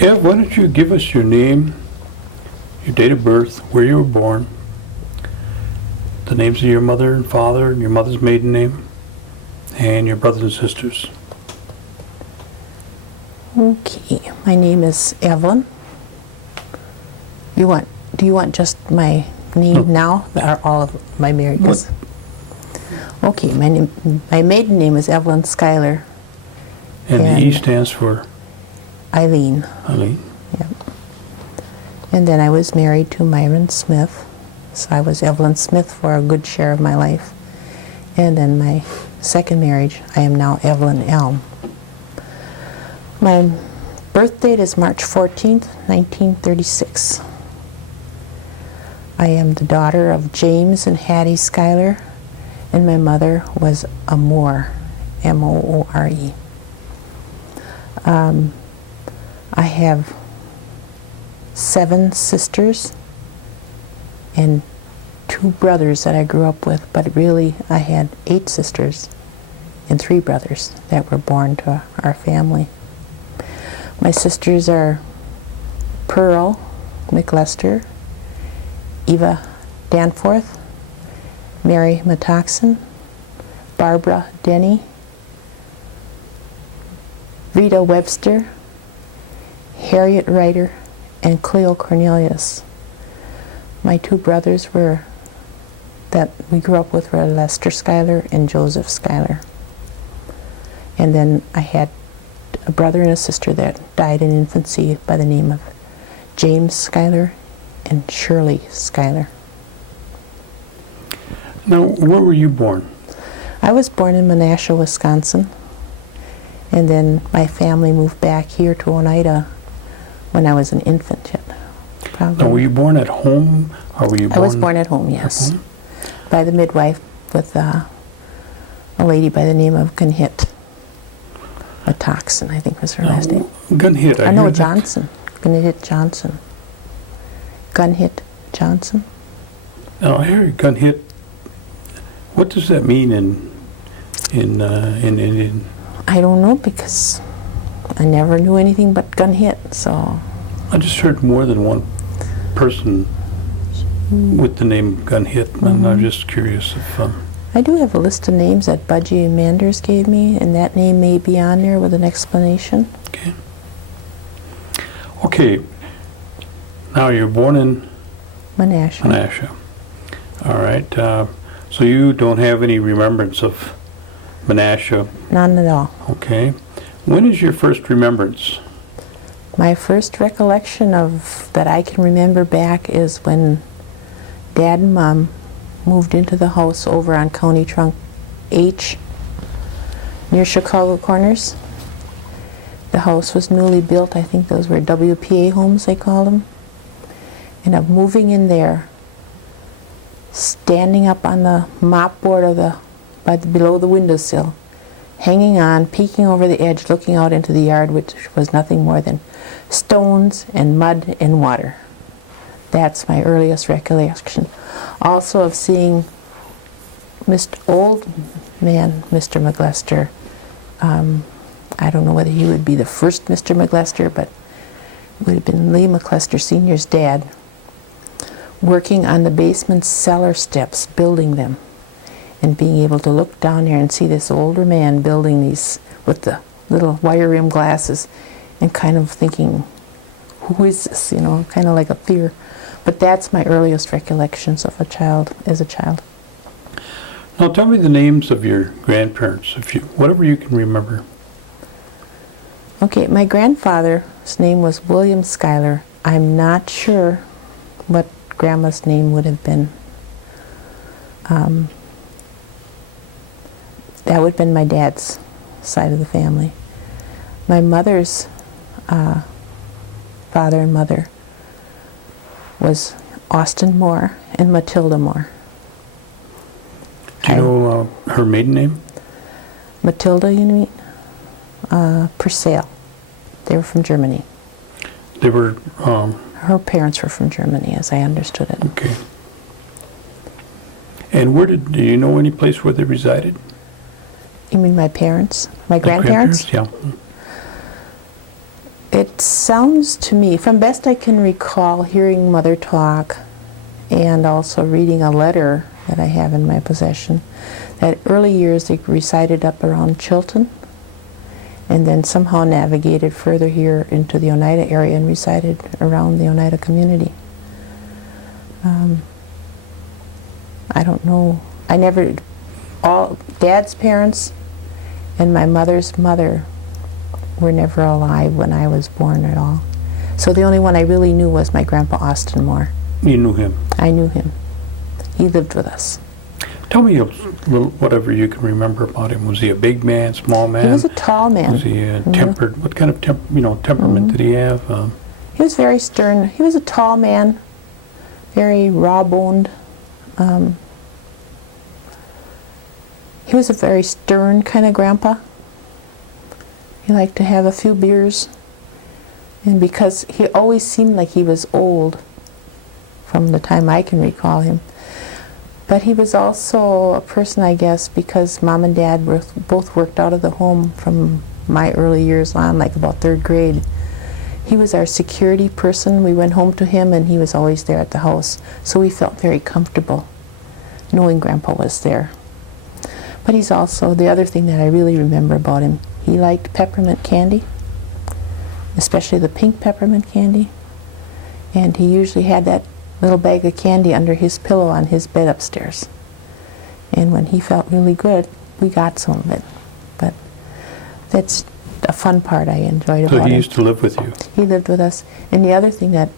Ev, why don't you give us your name, your date of birth, where you were born, the names of your mother and father, and your mother's maiden name, and your brothers and sisters. Okay, my name is Evelyn. Do you want just my name now, or all of my married? Okay, my maiden name is Evelyn Schuyler. And the E stands for? Eileen. Eileen. Yep. And then I was married to Myron Smith, so I was Evelyn Smith for a good share of my life. And then my second marriage, I am now Evelyn Elm. My birth date is March 14th, 1936. I am the daughter of James and Hattie Schuyler, and my mother was a Moore, M-O-O-R-E. I have 7 sisters and 2 brothers that I grew up with, but really I had 8 sisters and 3 brothers that were born to our family. My sisters are Pearl McLester, Eva Danforth, Mary Matoxen, Barbara Denny, Rita Webster, Harriet Ryder, and Cleo Cornelius. My 2 brothers that we grew up with were Lester Schuyler and Joseph Schuyler. And then I had a brother and a sister that died in infancy by the name of James Schuyler and Shirley Schuyler. Now, where were you born? I was born in Menasha, Wisconsin, and then my family moved back here to Oneida when I was an infant yet. Probably. Now, were you born at home, or were you born? I was born at home, yes, home? By the midwife with a lady by the name of Gunhit. Matoxen, I think was her last name. Gunhit, I know hear that. Johnson. Gunhit Johnson. Gunhit Johnson. Now, I hear Gunhit. What does that mean in Indian? I don't know, because I never knew anything but Gunhit, so. I just heard more than one person with the name Gunhit, and I'm just curious if... I do have a list of names that Budgie Manders gave me, and that name may be on there with an explanation. Okay. Okay. Now, you're born in? Menasha. Menasha. All right. So you don't have any remembrance of Menasha? None at all. Okay. When is your first remembrance? My first recollection of that I can remember back is when Dad and Mom moved into the house over on County Trunk H near Chicago Corners. The house was newly built. I think those were WPA homes, they called them. And of moving in there, standing up on the mop board of below the windowsill, hanging on, peeking over the edge, looking out into the yard, which was nothing more than stones and mud and water. That's my earliest recollection. Also of seeing old man Mr. McLester. I don't know whether he would be the first Mr. McLester, but it would have been Lee McLester Sr.'s dad, working on the basement cellar steps, building them, and being able to look down there and see this older man building these with the little wire rim glasses, and kind of thinking, who is this, kind of like a fear. But that's my earliest recollections of as a child. Now tell me the names of your grandparents, whatever you can remember. Okay, my grandfather's name was William Schuyler. I'm not sure what Grandma's name would have been. That would have been my dad's side of the family. My mother's father and mother was Austin Moore and Matilda Moore. Do you know her maiden name? Matilda, you mean? Purcell. They were from Germany. They were... Her parents were from Germany, as I understood it. Okay. And do you know any place where they resided? You mean my parents? My grandparents? Yeah. It's sounds to me, from best I can recall, hearing Mother talk and also reading a letter that I have in my possession, that early years they resided up around Chilton and then somehow navigated further here into the Oneida area and resided around the Oneida community. I don't know. All Dad's parents and my mother's mother were never alive when I was born at all. So the only one I really knew was my Grandpa Austin Moore. You knew him? I knew him. He lived with us. Tell me a little, whatever you can remember about him. Was he a big man, small man? He was a tall man. Was he tempered? What kind of temperament did he have? He was very stern. He was a tall man, very raw-boned. He was a very stern kind of grandpa. He liked to have a few beers. And because he always seemed like he was old from the time I can recall him. But he was also a person, I guess, because Mom and Dad both worked out of the home from my early years on, like about 3rd grade. He was our security person. We went home to him and he was always there at the house. So we felt very comfortable knowing Grandpa was there. But he's also, the other thing that I really remember about him, he liked peppermint candy, especially the pink peppermint candy. And he usually had that little bag of candy under his pillow on his bed upstairs. And when he felt really good, we got some of it. But that's a fun part I enjoyed about him. So he used to live with you? He lived with us. And the other thing that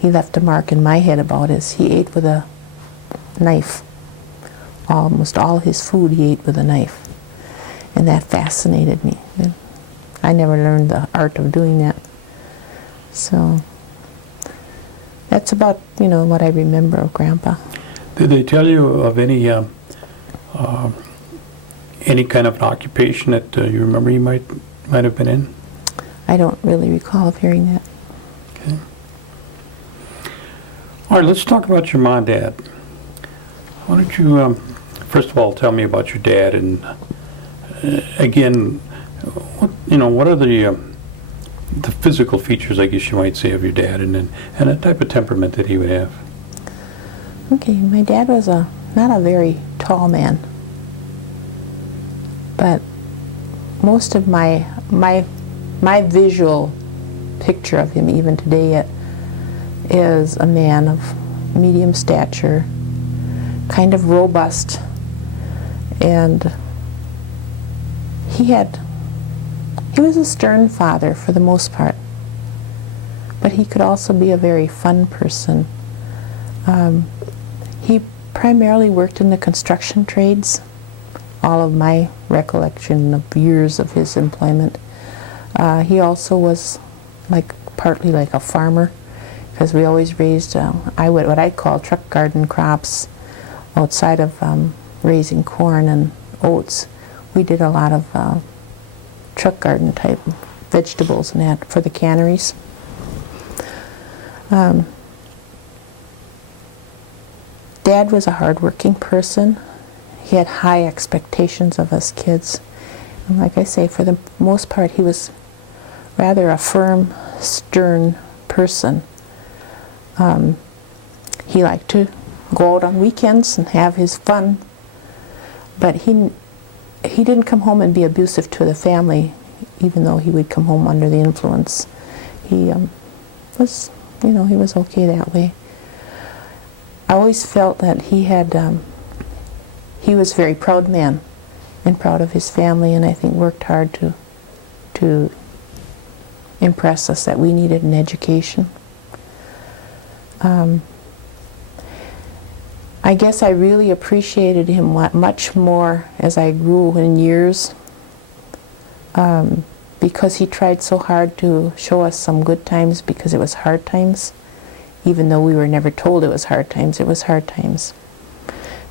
he left a mark in my head about is he ate with a knife. Almost all his food he ate with a knife. And that fascinated me. I never learned the art of doing that. So that's about, what I remember of Grandpa. Did they tell you of any kind of an occupation that you remember he might have been in? I don't really recall of hearing that. Okay. All right, let's talk about your mom and dad. Why don't you, first of all, tell me about your dad, and again, what are the physical features, I guess you might say, of your dad, and the type of temperament that he would have? Okay, my dad was not a very tall man, but most of my visual picture of him, even today, is a man of medium stature, kind of robust, and he was a stern father for the most part, but he could also be a very fun person. He primarily worked in the construction trades, all of my recollection of years of his employment. He also was partly like a farmer, because we always raised what I call truck garden crops outside of raising corn and oats. We did a lot of truck garden type vegetables and that for the canneries. Dad was a hard-working person. He had high expectations of us kids. And like I say, for the most part, he was rather a firm, stern person. He liked to go out on weekends and have his fun, but he didn't come home and be abusive to the family, even though he would come home under the influence. He was, he was okay that way. I always felt that he was a very proud man and proud of his family, and I think worked hard to impress us that we needed an education. I guess I really appreciated him much more as I grew in years, because he tried so hard to show us some good times, because it was hard times. Even though we were never told it was hard times, it was hard times.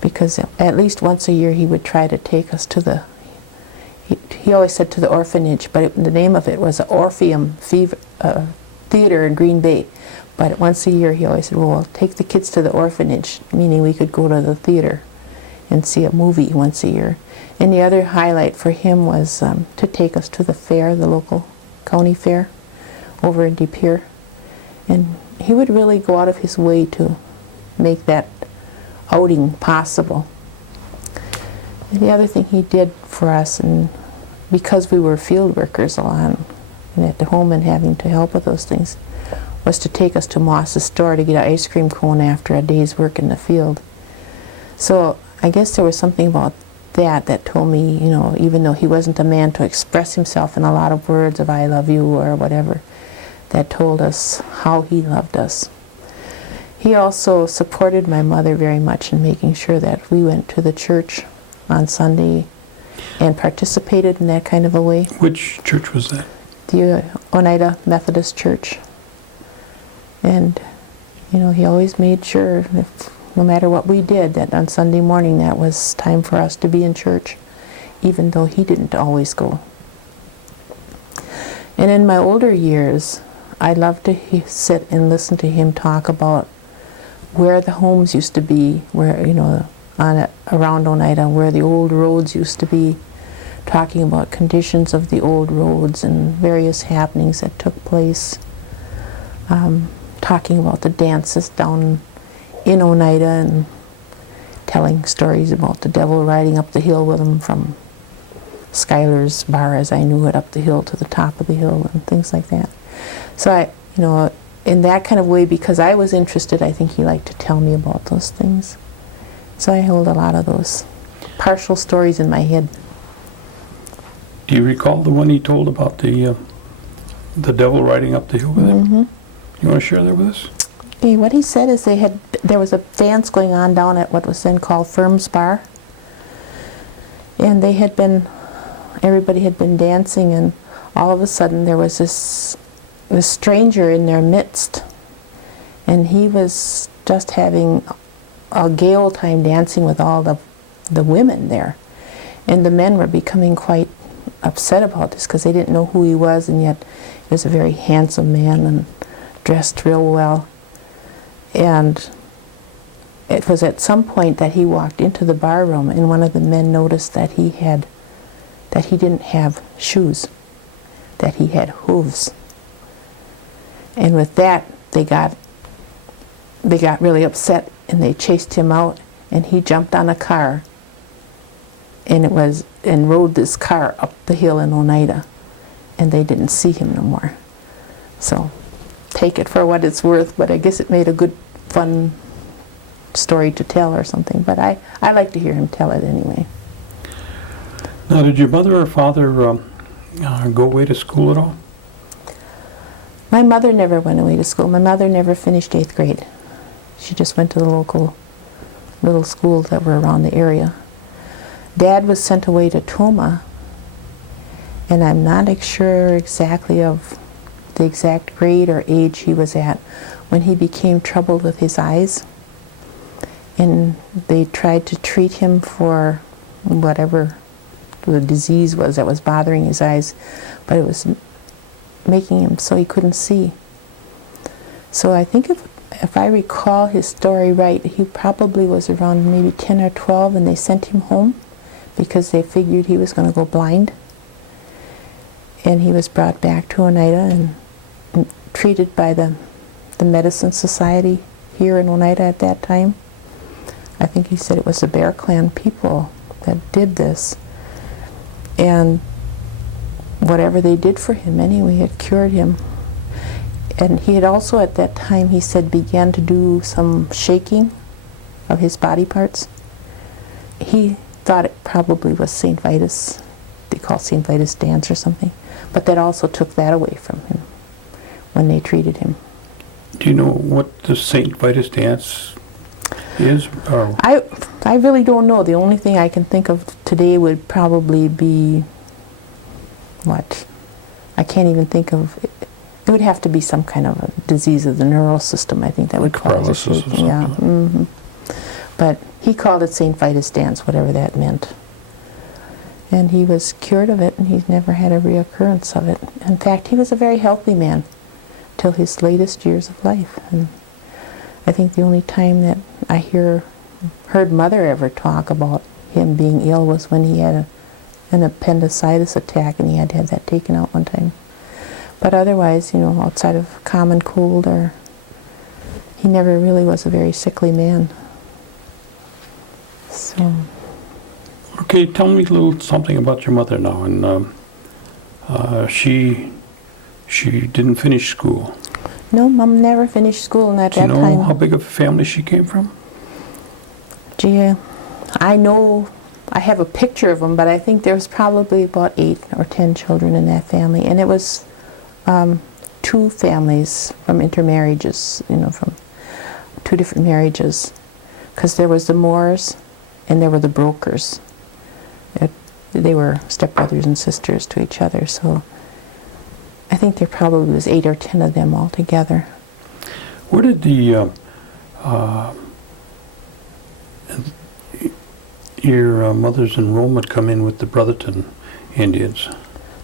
Because at least once a year he would try to take us to he always said to the orphanage, but the name of it was the Orpheum Theater in Green Bay. But once a year he always said, well, take the kids to the orphanage, meaning we could go to the theater and see a movie once a year. And the other highlight for him was to take us to the fair, the local county fair, over in De Pere. And he would really go out of his way to make that outing possible. And the other thing he did for us, and because we were field workers a lot and at the home and having to help with those things, was to take us to Moss's store to get an ice cream cone after a day's work in the field. So I guess there was something about that told me, you know, even though he wasn't a man to express himself in a lot of words of I love you or whatever, that told us how he loved us. He also supported my mother very much in making sure that we went to the church on Sunday and participated in that kind of a way. Which church was that? The Oneida Methodist Church. And, you know, he always made sure, no matter what we did, that on Sunday morning that was time for us to be in church, even though he didn't always go. And in my older years, I loved to sit and listen to him talk about where the homes used to be, where, you know, around Oneida, where the old roads used to be, talking about conditions of the old roads and various happenings that took place, talking about the dances down in Oneida and telling stories about the devil riding up the hill with him from Schuyler's Bar, as I knew it, up the hill to the top of the hill and things like that. So I, you know, in that kind of way, because I was interested, I think he liked to tell me about those things. So I hold a lot of those partial stories in my head. Do you recall the one he told about the devil riding up the hill with him? Mm-hmm. You want to share that with us? Okay, what he said is there was a dance going on down at what was then called Firm's Bar. And everybody had been dancing, and all of a sudden there was this stranger in their midst. And he was just having a gay old time dancing with all the women there. And the men were becoming quite upset about this because they didn't know who he was, and yet he was a very handsome man and dressed real well. And it was at some point that he walked into the bar room, and one of the men noticed that he didn't have shoes, that he had hooves. And with that, they got really upset, and they chased him out, and he jumped on a car and rode this car up the hill in Oneida, and they didn't see him no more. So take it for what it's worth, but I guess it made a good, fun story to tell or something. But I like to hear him tell it anyway. Now, did your mother or father go away to school at all? My mother never went away to school. My mother never finished 8th grade. She just went to the local little schools that were around the area. Dad was sent away to Toma, and I'm not sure exactly of the exact grade or age he was at when he became troubled with his eyes. And they tried to treat him for whatever the disease was that was bothering his eyes, but it was making him so he couldn't see. So I think if I recall his story right, he probably was around maybe 10 or 12, and they sent him home because they figured he was going to go blind. And he was brought back to Oneida and treated by the Medicine Society here in Oneida at that time. I think he said it was the Bear Clan people that did this. And whatever they did for him anyway, it cured him. And he had also at that time, he said, began to do some shaking of his body parts. He thought it probably was St. Vitus, they call St. Vitus dance or something, but that also took that away from him when they treated him. Do you know what the St. Vitus dance is? Or? I really don't know. The only thing I can think of today would probably be what? I can't even think of. It would have to be some kind of a disease of the neural system. I think that would cause it. Paralysis. Yeah. Mm-hmm. But he called it St. Vitus dance, whatever that meant. And he was cured of it, and he's never had a reoccurrence of it. In fact, he was a very healthy man till his latest years of life. And I think the only time that I heard Mother ever talk about him being ill was when he had an appendicitis attack, and he had to have that taken out one time. But otherwise, outside of common cold, he never really was a very sickly man. So. Okay, tell me a little something about your mother now. And she didn't finish school. No, Mom never finished school, and at Do you that know time. how big of a family she came from? Gee, I know. I have a picture of them, but I think there was probably about 8 or 10 children in that family, and it was 2 families from intermarriages, from 2 different marriages, because there was the Moores and there were the Brokers. They were stepbrothers and sisters to each other, so I think there probably was 8 or 10 of them altogether. Where did your mother's enrollment come in with the Brotherton Indians?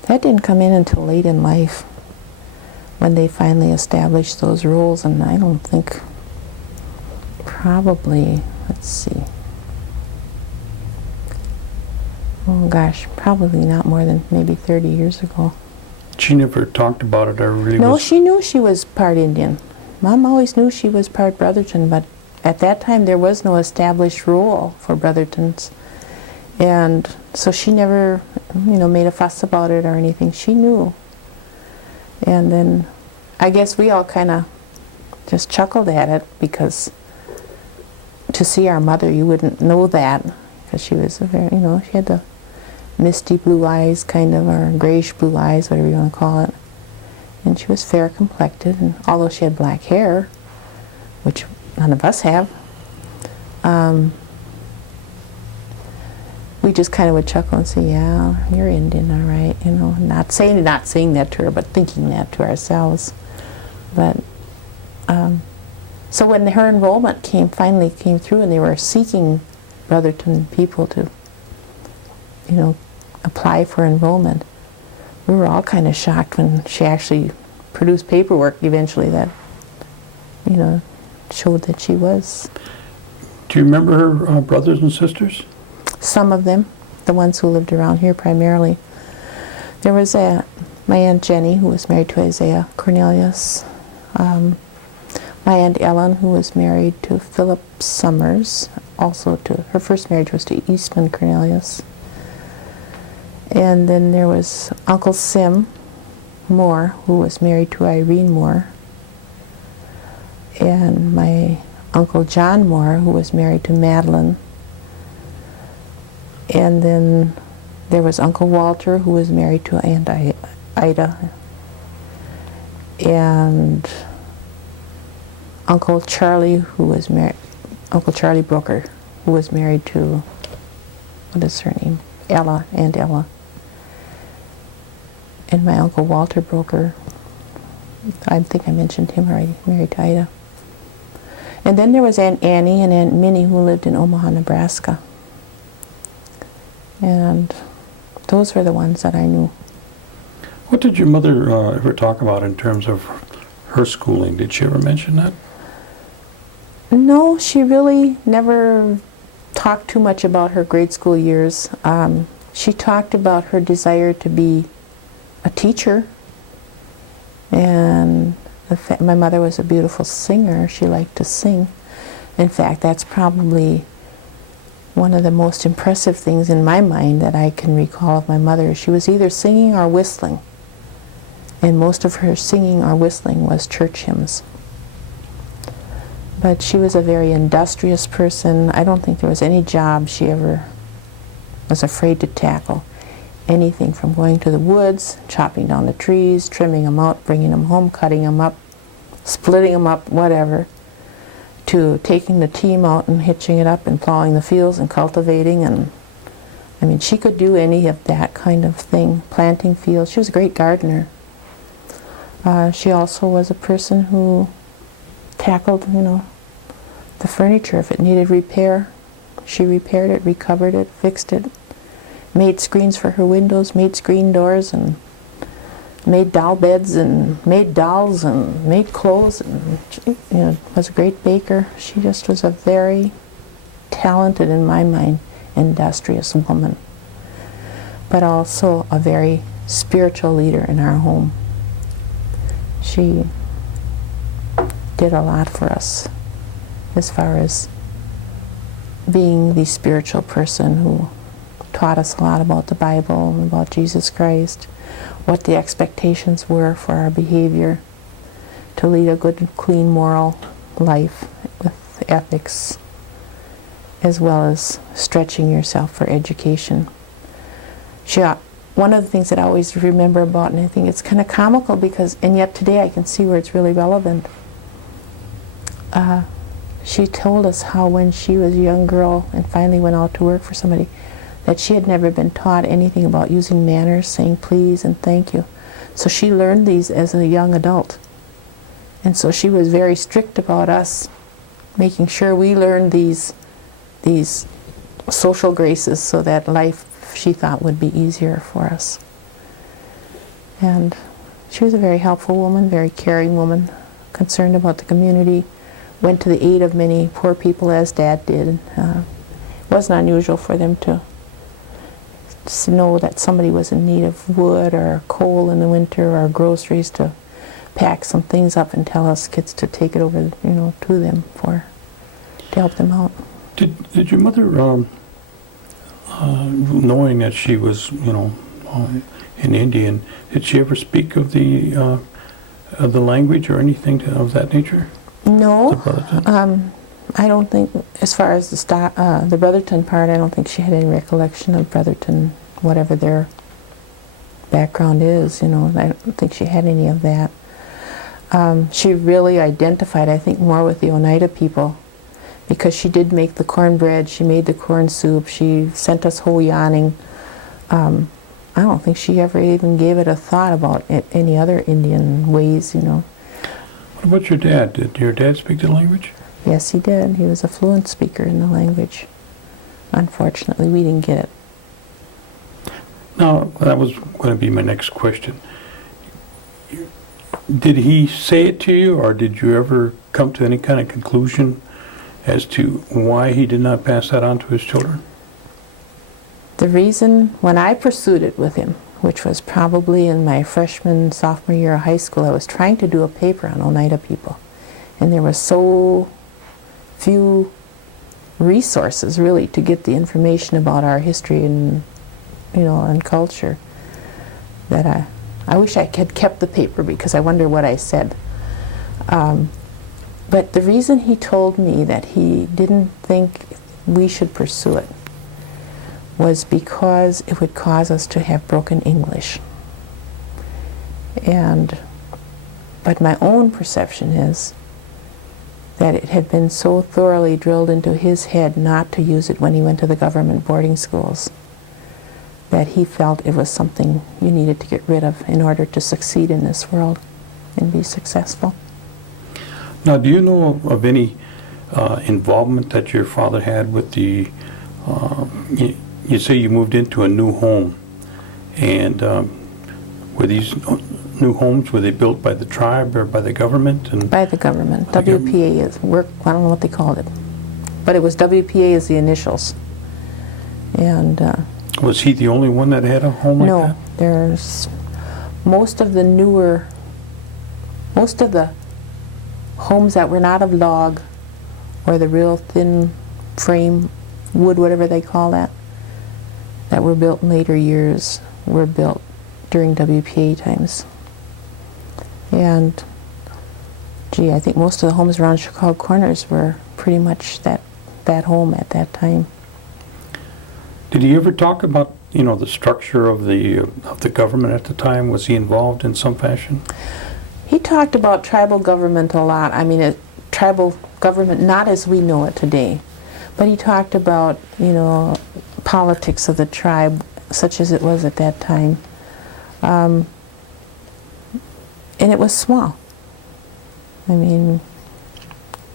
That didn't come in until late in life, when they finally established those rules, and I don't think, probably, let's see, oh gosh, probably not more than maybe 30 years ago. She never talked about it or really No, was... she knew she was part Indian. Mom always knew she was part Brotherton, but at that time there was no established rule for Brothertons. And so she never, made a fuss about it or anything. She knew. And then I guess we all kind of just chuckled at it, because to see our mother, you wouldn't know that, because she was a very, she had the misty blue eyes, kind of, or grayish blue eyes, whatever you want to call it. And she was fair complected, and although she had black hair, which none of us have, we just kind of would chuckle and say, yeah, you're Indian, all right, not saying that to her, but thinking that to ourselves. But so when her enrollment finally came through, and they were seeking Brotherton people to, apply for enrollment, we were all kind of shocked when she actually produced paperwork eventually that, showed that she was. Do you remember her brothers and sisters? Some of them, the ones who lived around here primarily. There was my Aunt Jenny, who was married to Isaiah Cornelius. My Aunt Ellen, who was married to Philip Summers, her first marriage was to Eastman Cornelius. And then there was Uncle Sim Moore, who was married to Irene Moore. And my Uncle John Moore, who was married to Madeline. And then there was Uncle Walter, who was married to Aunt Ida. And Uncle Charlie, Uncle Charlie Brooker, who was married to, what is her name? Aunt Ella. And my Uncle Walter Brooker, I think I mentioned him already, married to Ida. And then there was Aunt Annie and Aunt Minnie, who lived in Omaha, Nebraska. And those were the ones that I knew. What did your mother ever talk about in terms of her schooling? Did she ever mention that? No, she really never talked too much about her grade school years. She talked about her desire to be a teacher, and my mother was a beautiful singer. She liked to sing. In fact, that's probably one of the most impressive things in my mind that I can recall of my mother. She was either singing or whistling, and most of her singing or whistling was church hymns. But she was a very industrious person. I don't think there was any job she ever was afraid to tackle. Anything from going to the woods, chopping down the trees, trimming them out, bringing them home, cutting them up, splitting them up, whatever, to taking the team out and hitching it up and plowing the fields and cultivating. And I mean, she could do any of that kind of thing, planting fields. She was a great gardener. She also was a person who tackled, the furniture. If it needed repair, she repaired it, recovered it, fixed it, made screens for her windows, made screen doors, and made doll beds, and made dolls, and made clothes, and was a great baker. She just was a very talented, in my mind, industrious woman, but also a very spiritual leader in our home. she did a lot for us as far as being the spiritual person who taught us a lot about the Bible and about Jesus Christ, what the expectations were for our behavior, to lead a good, clean, moral life with ethics, as well as stretching yourself for education. One of the things that I always remember about, and I think it's kind of comical because, and yet today I can see where it's really relevant, she told us how when she was a young girl and finally went out to work for somebody, that she had never been taught anything about using manners, saying please and thank you. So she learned these as a young adult. And so she was very strict about us making sure we learned these social graces so that life, she thought, would be easier for us. And she was a very helpful woman, very caring woman, concerned about the community, went to the aid of many poor people as Dad did. It wasn't unusual for them to know that somebody was in need of wood or coal in the winter or groceries, to pack some things up and tell us kids to take it over, to them to help them out. Did your mother, knowing that she was, an Indian, did she ever speak of the language or anything of that nature? No, The Brotherton? I don't think, as far as the Brotherton part, I don't think she had any recollection of Brotherton, whatever their background is, I don't think she had any of that. She really identified, I think, more with the Oneida people, because she did make the cornbread, she made the corn soup, she sent us hoyaning. I don't think she ever even gave it a thought about any other Indian ways, What about your dad? Did your dad speak the language? Yes, he did. He was a fluent speaker in the language. Unfortunately, we didn't get it. Now, that was going to be my next question. Did he say it to you, or did you ever come to any kind of conclusion as to why he did not pass that on to his children? The reason, when I pursued it with him, which was probably in my freshman, sophomore year of high school, I was trying to do a paper on Oneida people. And there were so few resources, really, to get the information about our history and, and culture, that I wish I had kept the paper, because I wonder what I said. But the reason he told me that he didn't think we should pursue it was because it would cause us to have broken English. But my own perception is that it had been so thoroughly drilled into his head not to use it when he went to the government boarding schools, that he felt it was something you needed to get rid of in order to succeed in this world and be successful. Now, do you know of any involvement that your father had with the, you say you moved into a new home, and were these new homes, were they built by the tribe or by the government? And by the government. WPA is work, I don't know what they called it, but it was WPA as the initials. And was he the only one that had a home like that? no, there's most of the homes that were not of log or the real thin frame wood, whatever they call that were built in later years, were built during WPA times. And I think most of the homes around Chicago Corners were pretty much that home at that time. Did he ever talk about, the structure of the government at the time? Was he involved in some fashion? He talked about tribal government a lot. I mean, tribal government not as we know it today, but he talked about, politics of the tribe, such as it was at that time. And it was small. I mean,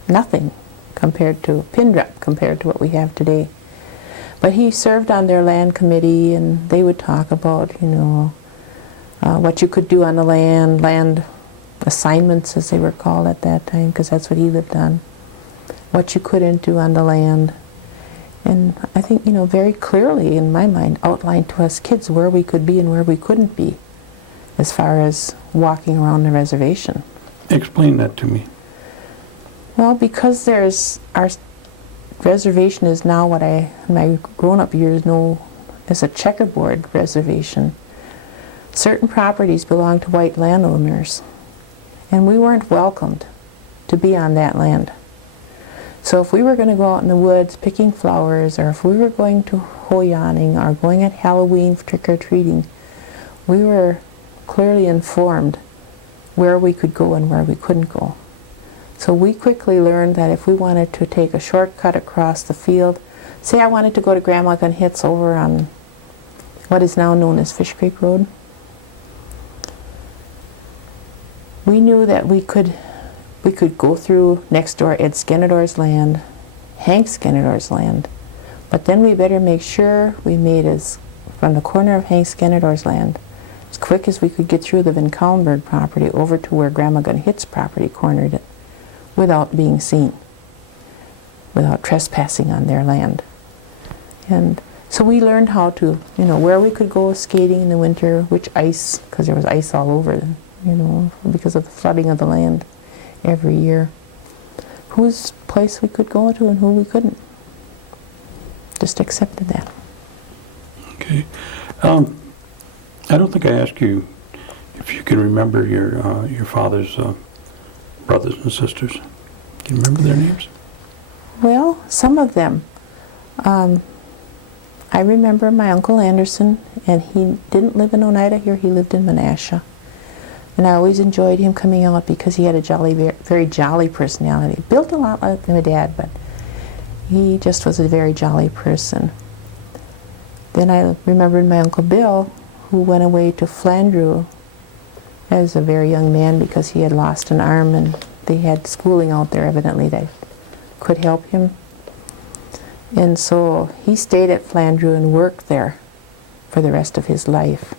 nothing compared to, pin drop compared to what we have today. But he served on their land committee, and they would talk about, what you could do on the land assignments, as they were called at that time, because that's what he lived on, what you couldn't do on the land. And I think, very clearly, in my mind, outlined to us kids where we could be and where we couldn't be. as far as walking around the reservation. Explain that to me. Well, because our reservation is now what I, in my grown-up years, know as a checkerboard reservation. Certain properties belong to white landowners, and we weren't welcomed to be on that land. So if we were going to go out in the woods picking flowers, or if we were going to hoyaning or going at Halloween for trick-or-treating, we were clearly informed where we could go and where we couldn't go. So we quickly learned that if we wanted to take a shortcut across the field, say I wanted to go to Grandma Gunhit's over on what is now known as Fish Creek Road, we knew that we could go through next door Ed Skenador's land, Hank Skenador's land, but then we better make sure we made us from the corner of Hank Skenador's land as quick as we could get through the Van Kallenberg property over to where Grandma Gunhit's property cornered it without being seen, without trespassing on their land. And so we learned how to, where we could go skating in the winter, which ice, because there was ice all over, because of the flooding of the land every year, whose place we could go to and who we couldn't. Just accepted that. Okay. I don't think I asked you if you can remember your father's brothers and sisters. Can you remember their names? Well, some of them. I remember my Uncle Anderson, and he didn't live in Oneida here, he lived in Menasha. And I always enjoyed him coming out because he had a very jolly personality. Built a lot like my dad, but he just was a very jolly person. Then I remembered my Uncle Bill, who went away to Flandreau as a very young man because he had lost an arm, and they had schooling out there evidently that could help him. And so he stayed at Flandreau and worked there for the rest of his life.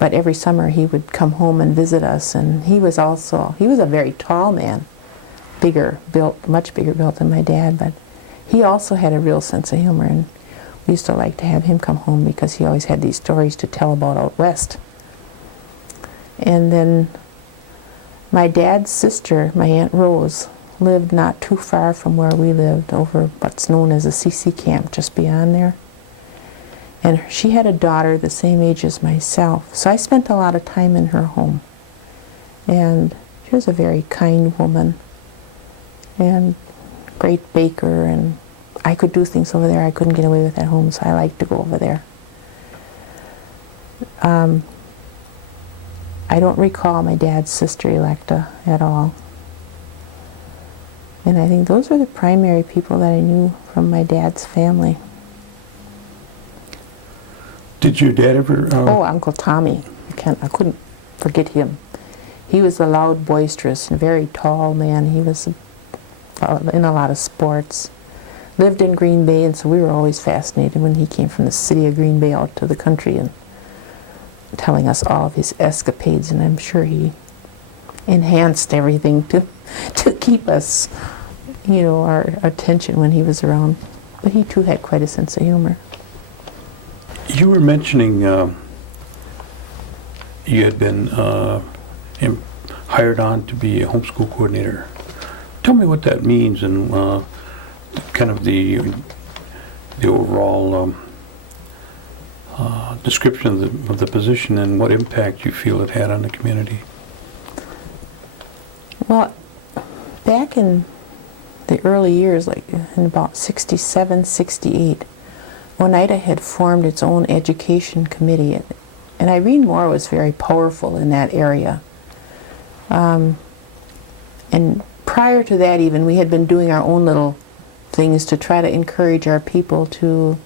But every summer he would come home and visit us, and he was a very tall man, much bigger built than my dad, but he also had a real sense of humor, and we used to like to have him come home because he always had these stories to tell about out west. And then my dad's sister, my Aunt Rose, lived not too far from where we lived, over what's known as a CC camp, just beyond there. And she had a daughter the same age as myself, so I spent a lot of time in her home. And she was a very kind woman, and great baker, and I could do things over there I couldn't get away with at home, so I liked to go over there. I don't recall my dad's sister Electa at all. And I think those were the primary people that I knew from my dad's family. Did your dad ever... Oh, Uncle Tommy. I couldn't forget him. He was a loud, boisterous, and very tall man. He was in a lot of sports. Lived in Green Bay, and so we were always fascinated when he came from the city of Green Bay out to the country and telling us all of his escapades, and I'm sure he enhanced everything to keep us, our attention when he was around. But he too had quite a sense of humor. You were mentioning you had been hired on to be a homeschool coordinator. Tell me what that means and kind of the overall description of the position and what impact you feel it had on the community. Well, back in the early years, like in about 67, 68, Oneida had formed its own education committee, and Irene Moore was very powerful in that area. And prior to that even, we had been doing our own little things to try to encourage our people to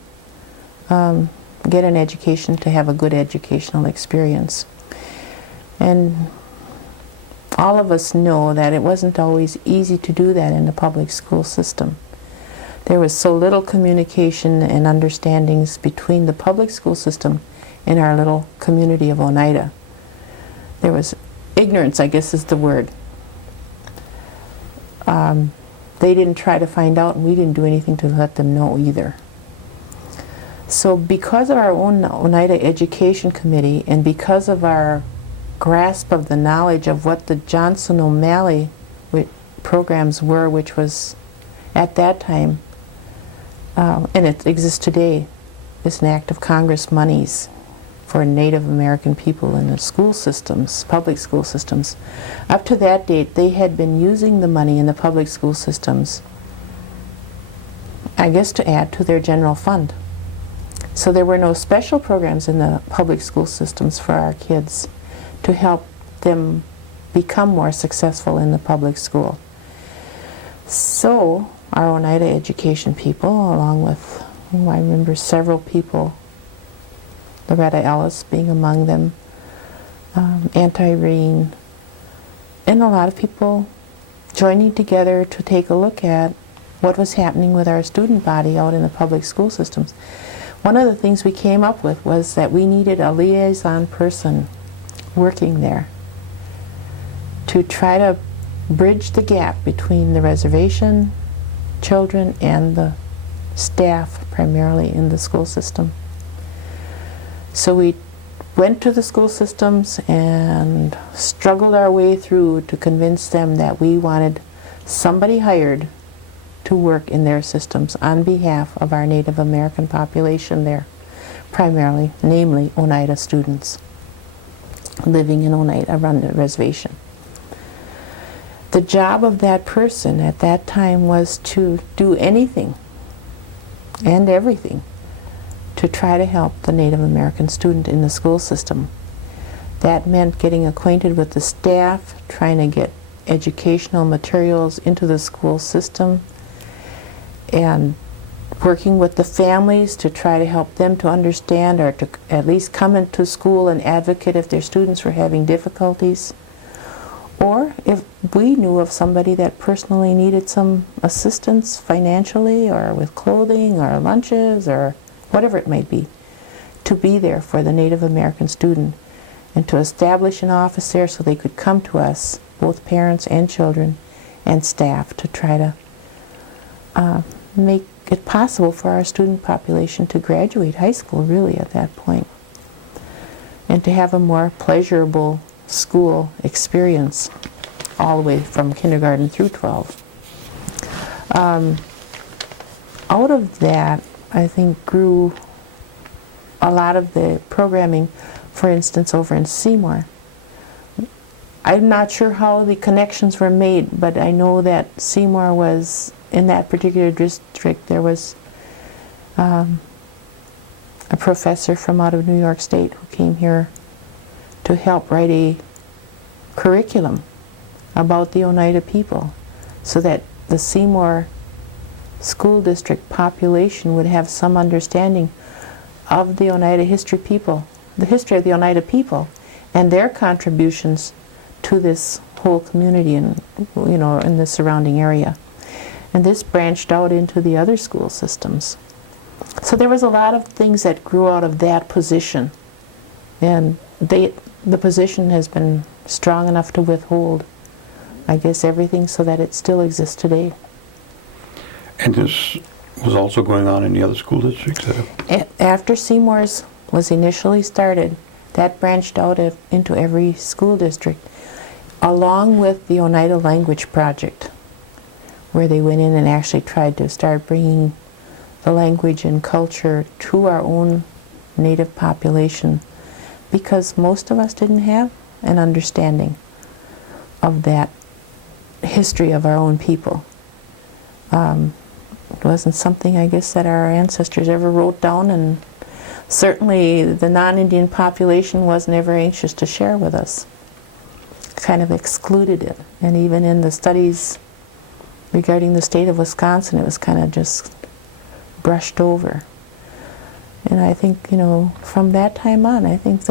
get an education, to have a good educational experience. And all of us know that it wasn't always easy to do that in the public school system. There was so little communication and understandings between the public school system and our little community of Oneida. There was ignorance, I guess is the word. They didn't try to find out, and we didn't do anything to let them know either. So because of our own Oneida Education Committee, and because of our grasp of the knowledge of what the Johnson O'Malley programs were, which was at that time, and it exists today, is an act of Congress monies for Native American people in the school systems, public school systems. Up to that date, they had been using the money in the public school systems, I guess, to add to their general fund. So there were no special programs in the public school systems for our kids to help them become more successful in the public school. So our Oneida education people, along with, I remember several people, Loretta Ellis being among them, Aunt Irene, and a lot of people joining together to take a look at what was happening with our student body out in the public school systems. One of the things we came up with was that we needed a liaison person working there to try to bridge the gap between the reservation children and the staff, primarily in the school system. So we went to the school systems and struggled our way through to convince them that we wanted somebody hired to work in their systems on behalf of our Native American population there, primarily, namely Oneida students living in Oneida around the reservation. The job of that person at that time was to do anything and everything to try to help the Native American student in the school system. That meant getting acquainted with the staff, trying to get educational materials into the school system, and working with the families to try to help them to understand, or to at least come into school and advocate if their students were having difficulties. Or if we knew of somebody that personally needed some assistance financially or with clothing or lunches or whatever it might be, to be there for the Native American student and to establish an office there so they could come to us, both parents and children and staff, to try to make it possible for our student population to graduate high school really at that point, and to have a more pleasurable school experience all the way from kindergarten through 12. Out of that, I think, grew a lot of the programming, for instance, over in Seymour. I'm not sure how the connections were made, but I know that Seymour was, in that particular district, there was a professor from out of New York State who came here to help write a curriculum about the Oneida people, so that the Seymour school district population would have some understanding of the Oneida history people, the history of the Oneida people, and their contributions to this whole community and, you know, in the surrounding area. And this branched out into the other school systems. So there was a lot of things that grew out of that position, and the position has been strong enough to withhold, I guess, everything, so that it still exists today. And this was also going on in the other school districts? After Seymour's was initially started, that branched out into every school district, along with the Oneida Language Project, where they went in and actually tried to start bringing the language and culture to our own Native population, because most of us didn't have an understanding of that history of our own people. It wasn't something, I guess, that our ancestors ever wrote down, and certainly the non-Indian population wasn't ever anxious to share with us. Kind of excluded it, and even in the studies regarding the state of Wisconsin, it was kind of just brushed over. And I think, you know, from that time on, I think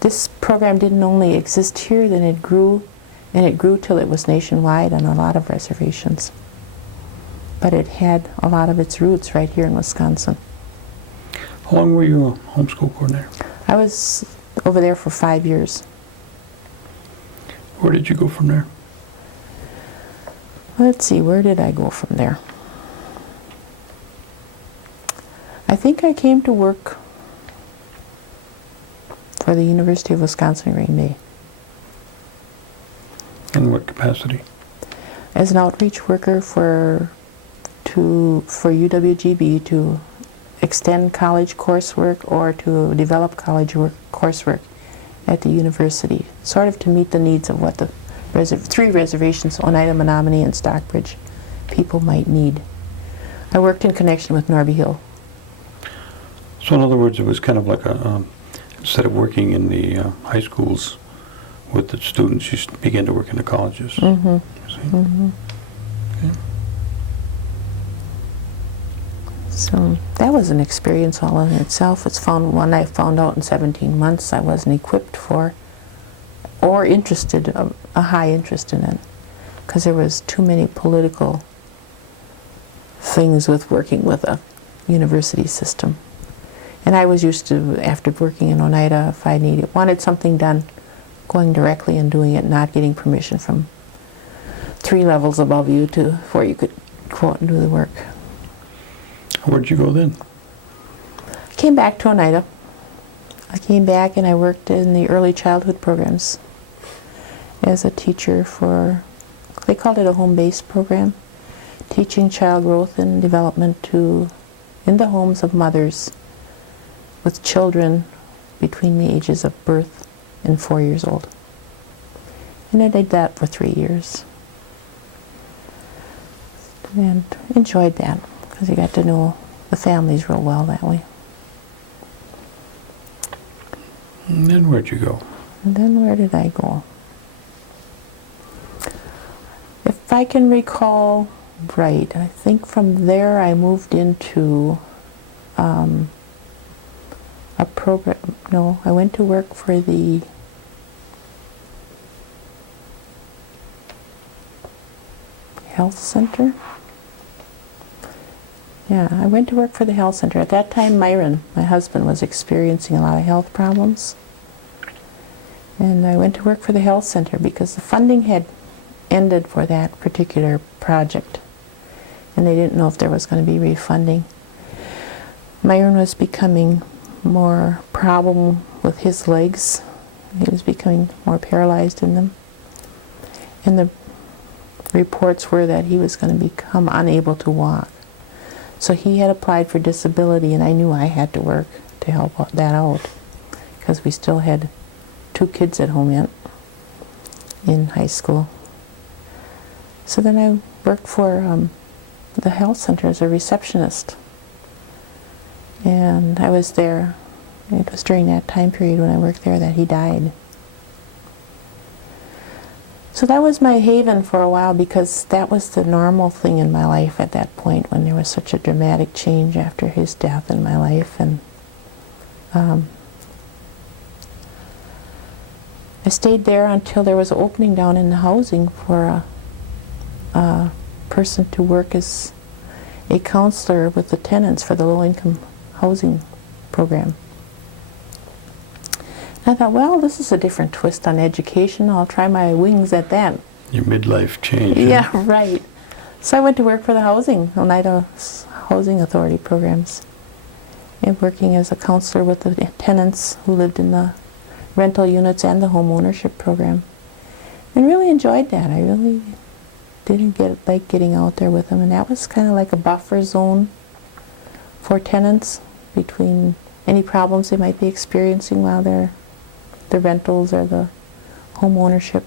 this program didn't only exist here, then it grew, and it grew till it was nationwide on a lot of reservations. But it had a lot of its roots right here in Wisconsin. How long were you a homeschool coordinator? I was over there for 5 years. Where did you go from there? Let's see, where did I go from there? I think I came to work for for the University of Wisconsin-Green Bay In what capacity? as an outreach worker for UWGB to extend college coursework or to develop college coursework at the university, sort of to meet the needs of what the three reservations, Oneida, Menominee, and Stockbridge, people might need. I worked in connection with Norby Hill. So in other words, it was kind of like instead of working in the high schools with the students, you began to work in the colleges. Mm-hmm. See? Mm-hmm. Okay. So that was an experience all in itself. It's one I found out in 17 months I wasn't equipped for or interested, a high interest in it, because there was too many political things with working with a university system. And I was used to, after working in Oneida, if I wanted something done, going directly and doing it, not getting permission from 3 levels above you before you could go out and do the work. Where'd you go then? I came back to Oneida. I came back and I worked in the early childhood programs as a teacher for, they called it a home-based program, teaching child growth and development in the homes of mothers with children between the ages of birth and 4 years old. And I did that for 3 years. And enjoyed that, because you got to know the families real well that way. And then where'd you go? And then where did I go? If I can recall right, I think from there I moved into a program. No, I went to work for the health center. Yeah, I went to work for the health center. At that time, Myron, my husband, was experiencing a lot of health problems. And I went to work for the health center because the funding had ended for that particular project. And they didn't know if there was going to be refunding. Myron was becoming more problem with his legs. He was becoming more paralyzed in them. And the reports were that he was going to become unable to walk. So he had applied for disability, and I knew I had to work to help that out, because we still had 2 kids at home yet in high school. So then I worked for the health center as a receptionist. And I was there. It was during that time period when I worked there that he died. So that was my haven for a while, because that was the normal thing in my life at that point, when there was such a dramatic change after his death in my life. And I stayed there until there was an opening down in the housing for a person to work as a counselor with the tenants for the low-income housing program. I thought, well, this is a different twist on education. I'll try my wings at that. Your midlife change. Yeah, right. So I went to work for the Oneida Housing Authority programs, and working as a counselor with the tenants who lived in the rental units and the home ownership program. And really enjoyed that. I really didn't like getting out there with them, and that was kind of like a buffer zone for tenants between any problems they might be experiencing while they're the rentals or the home ownership,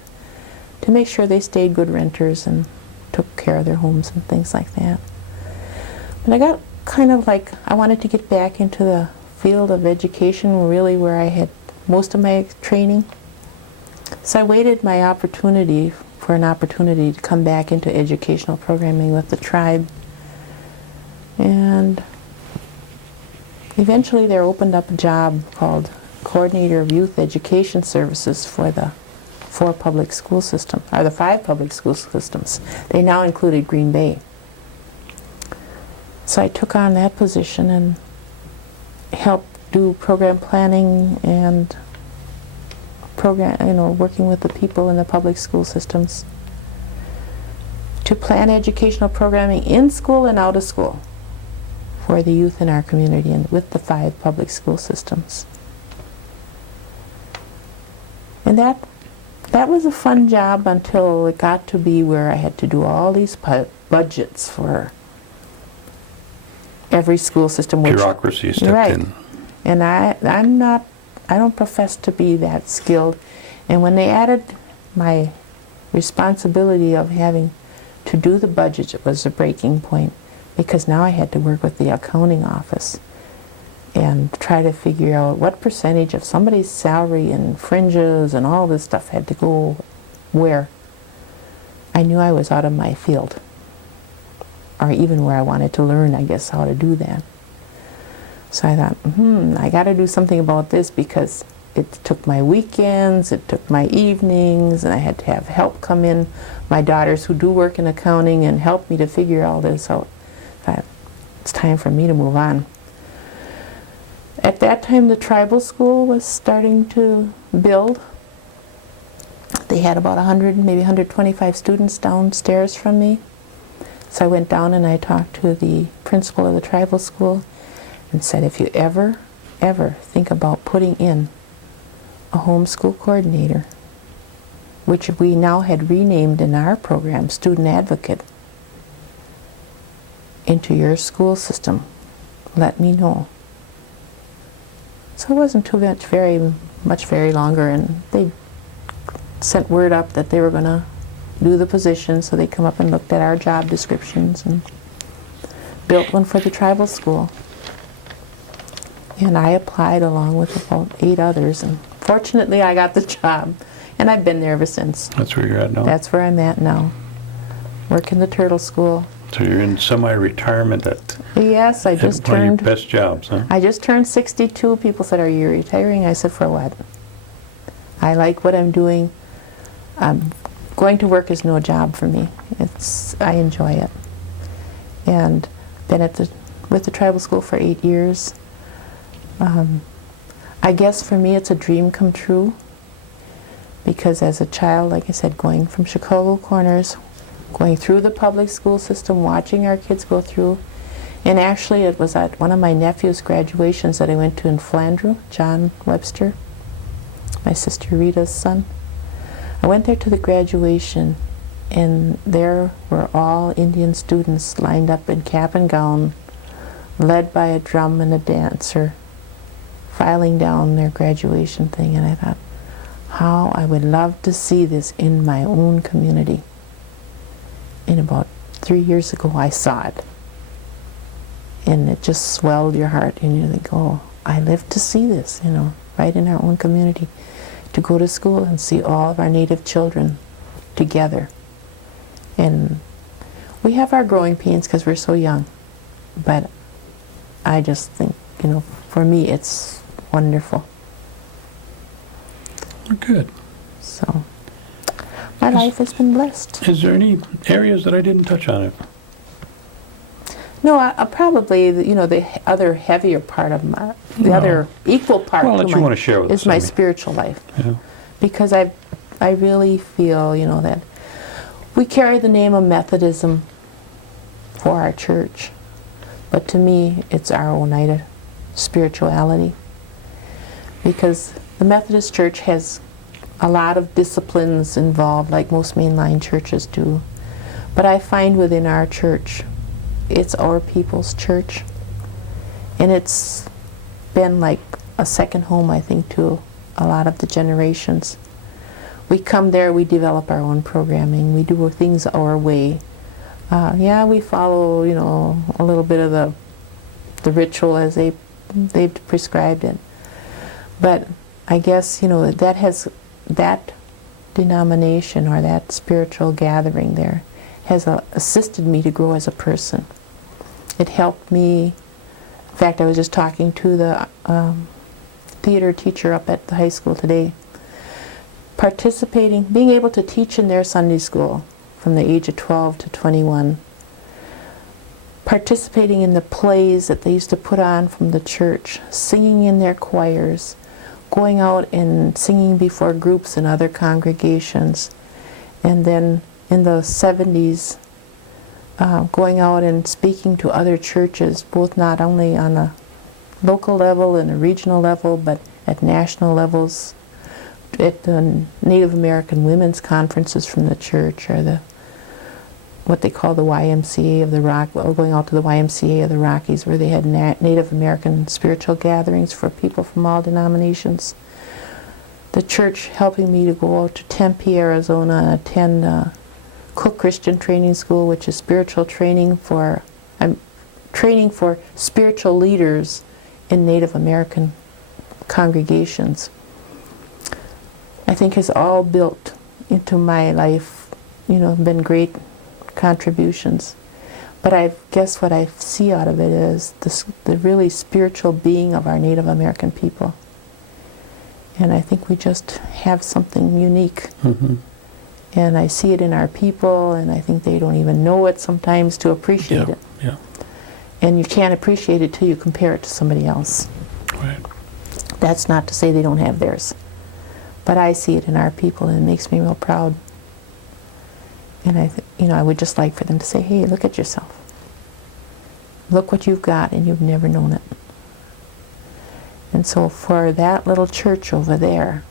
to make sure they stayed good renters and took care of their homes and things like that. But I got kind of like, I wanted to get back into the field of education, really where I had most of my training. So I waited my opportunity for an opportunity to come back into educational programming with the tribe. And eventually there opened up a job called Coordinator of Youth Education Services for the 4 public school systems, or the 5 public school systems. They now included Green Bay. So I took on that position and helped do program planning and working with the people in the public school systems to plan educational programming in school and out of school for the youth in our community and with the 5 public school systems. And that was a fun job until it got to be where I had to do all these budgets for every school system. Bureaucracy stepped in. And I don't profess to be that skilled. And when they added my responsibility of having to do the budgets, it was a breaking point, because now I had to work with the accounting office and try to figure out what percentage of somebody's salary and fringes and all this stuff had to go where. I knew I was out of my field, or even where I wanted to learn, I guess, how to do that. So I thought, I got to do something about this, because it took my weekends, it took my evenings, and I had to have help come in, my daughters who do work in accounting, and help me to figure all this out. I thought, it's time for me to move on. At that time, the tribal school was starting to build. They had about 100, maybe 125 students downstairs from me. So I went down and I talked to the principal of the tribal school and said, if you ever think about putting in a homeschool coordinator, which we now had renamed in our program, student advocate, into your school system, let me know. So it wasn't too much very longer, and they sent word up that they were going to do the position, so they come up and looked at our job descriptions and built one for the tribal school. And I applied along with about 8 others, and fortunately I got the job, and I've been there ever since. That's where you're at now? That's where I'm at now. Work in the turtle school. So you're in semi-retirement at Yes, I just one of your turned. best jobs, huh? I just turned 62. People said, "Are you retiring?" I said, "For what? I like what I'm doing. Going to work is no job for me. I enjoy it." And been with the tribal school for 8 years. I guess for me it's a dream come true, because as a child, like I said, going from Chicago Corners, going through the public school system, watching our kids go through, and actually it was at one of my nephew's graduations that I went to in Flandreau, John Webster, my sister Rita's son. I went there to the graduation, and there were all Indian students lined up in cap and gown, led by a drum and a dancer, filing down their graduation thing. And I thought, how I would love to see this in my own community. And about 3 years ago I saw it, and it just swelled your heart, and you think, oh, I live to see this, right in our own community, to go to school and see all of our Native children together. And we have our growing pains because we're so young, but I just think, for me it's wonderful. Good. So my life has been blessed. Is there any areas that I didn't touch on it? No, probably the other heavier part of other equal part Well, to that you want to share with us, is my I mean. spiritual life. Yeah. Because I really feel, that we carry the name of Methodism for our church, but to me it's our united spirituality, because the Methodist Church has a lot of disciplines involved, like most mainline churches do, but I find within our church, it's our people's church, and it's been like a second home, I think, to a lot of the generations. We come there, we develop our own programming, we do things our way. We follow, a little bit of the ritual as they've prescribed it. But I guess, that denomination or that spiritual gathering there has assisted me to grow as a person. It helped me. In fact, I was just talking to the theater teacher up at the high school today. Being able to teach in their Sunday school from the age of 12 to 21, participating in the plays that they used to put on from the church, singing in their choirs, going out and singing before groups and other congregations, and then in the 70s, going out and speaking to other churches, both not only on a local level and a regional level, but at national levels, at the Native American women's conferences from the church, or the what they call the YMCA of the going out to the YMCA of the Rockies, where they had Native American spiritual gatherings for people from all denominations. The church helping me to go out to Tempe, Arizona, and attend Cook Christian Training School, which is spiritual training for spiritual leaders in Native American congregations. I think has all built into my life, been great contributions. But I guess what I see out of it is the really spiritual being of our Native American people. And I think we just have something unique. Mm-hmm. And I see it in our people, and I think they don't even know it sometimes to appreciate it. Yeah. And you can't appreciate it till you compare it to somebody else. Right. That's not to say they don't have theirs. But I see it in our people, and it makes me real proud. And I would just like for them to say, hey, look at yourself. Look what you've got, and you've never known it. And so for that little church over there,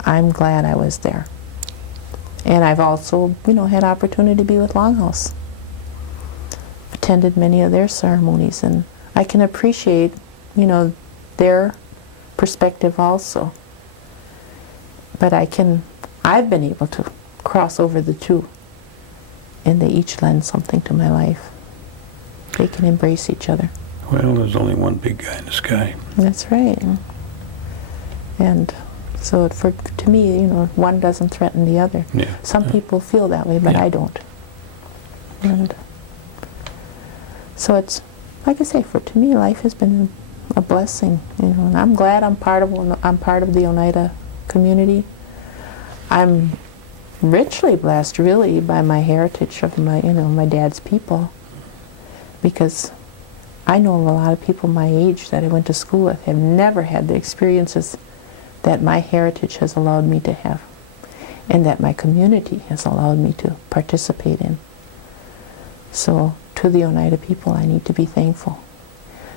I'm glad I was there. And I've also, had opportunity to be with Longhouse. Attended many of their ceremonies, and I can appreciate, their perspective also. But I've been able to cross over the two, and they each lend something to my life. They can embrace each other. Well, there's only one big guy in the sky. That's right. And so to me, one doesn't threaten the other. Yeah. Some people feel that way, but Yeah. I don't. And so it's, like I say, to me, life has been a blessing, and I'm glad I'm part of the Oneida community. I'm richly blessed, really, by my heritage of my dad's people, because I know a lot of people my age that I went to school with have never had the experiences that my heritage has allowed me to have, and that my community has allowed me to participate in. So to the Oneida people, I need to be thankful.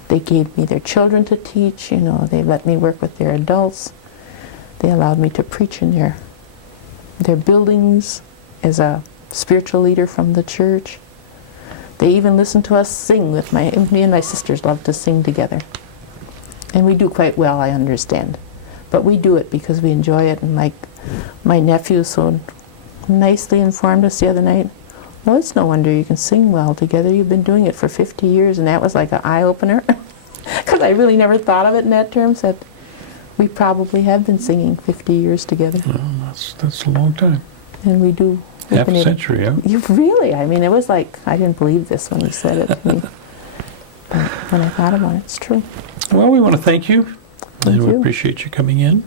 They gave me their children to teach, they let me work with their adults. They allowed me to preach in their buildings as a spiritual leader from the church. They even listened to us sing me and my sisters love to sing together. And we do quite well, I understand. But we do it because we enjoy it, and like my nephew so nicely informed us the other night, well, it's no wonder you can sing well together. You've been doing it for 50 years, and that was like an eye-opener. Because I really never thought of it in that terms, that we probably have been singing 50 years together. Well, that's a long time. And we do. Half a century, yeah. You really, it was like, I didn't believe this when you said it to me. But when I thought about it, it's true. Well, we want to thank you. Thank and we you. appreciate you coming in.